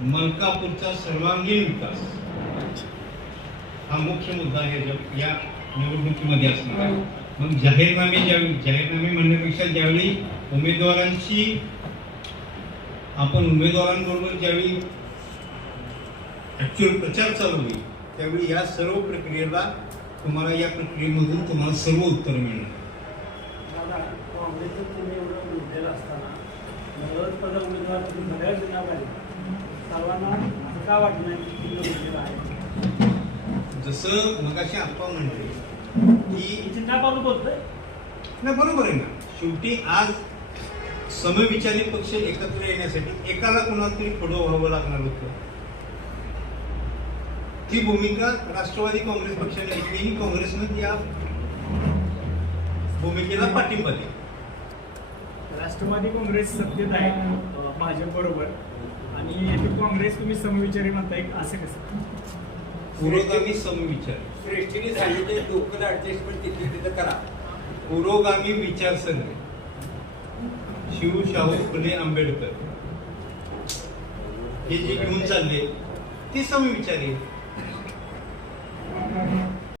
मलकापूरचा सर्वांगीण विकास. हा मुख्य मुद्दा आहे या निवडणुकीमध्ये असणार आहे. मग जाहीरनामे ज्यावेळी जाहीरनामे म्हणण्यापेक्षा ज्यावेळी उमेदवारांशी आपण उमेदवारांबरोबर ज्यावेळी ऍक्च्युअल प्रचार चालू होईल त्यावेळी या सर्व प्रक्रियेला तुम्हाला या प्रक्रियेमधून तुम्हाला सर्व उत्तर मिळणार. काँग्रेसचं तुम्ही एवढं असताना उमेदवार तुम्ही बऱ्याच जणांना का वाटलं की जसं मगाशी आपण म्हणले की पाहून बोलतोय. नाही बरोबर आहे ना. शेवटी आज समविचारी पक्ष एकत्र येण्यासाठी एकाला कोणाला तरी पुढं व्हावं लागणार होतं. ती भूमिका राष्ट्रवादी काँग्रेस पक्षाने घेतली. काँग्रेसनं या भूमिकेला पाठिंबा दिला. राष्ट्रवादी काँग्रेस सत्तेत आहे अं, भाजपबरोबर. आणि काँग्रेस तुम्ही समविचारी म्हणताय असं कसं पुरोगामी समविचार. श्रेष्ठीने सांगितले लोकल ऍडजस्टमेंट तिथे तिथं करा. पुरोगामी विचारसरणी. शिव शाहू फुले आंबेडकर. हे जे घेऊन चालले ते समविचारी.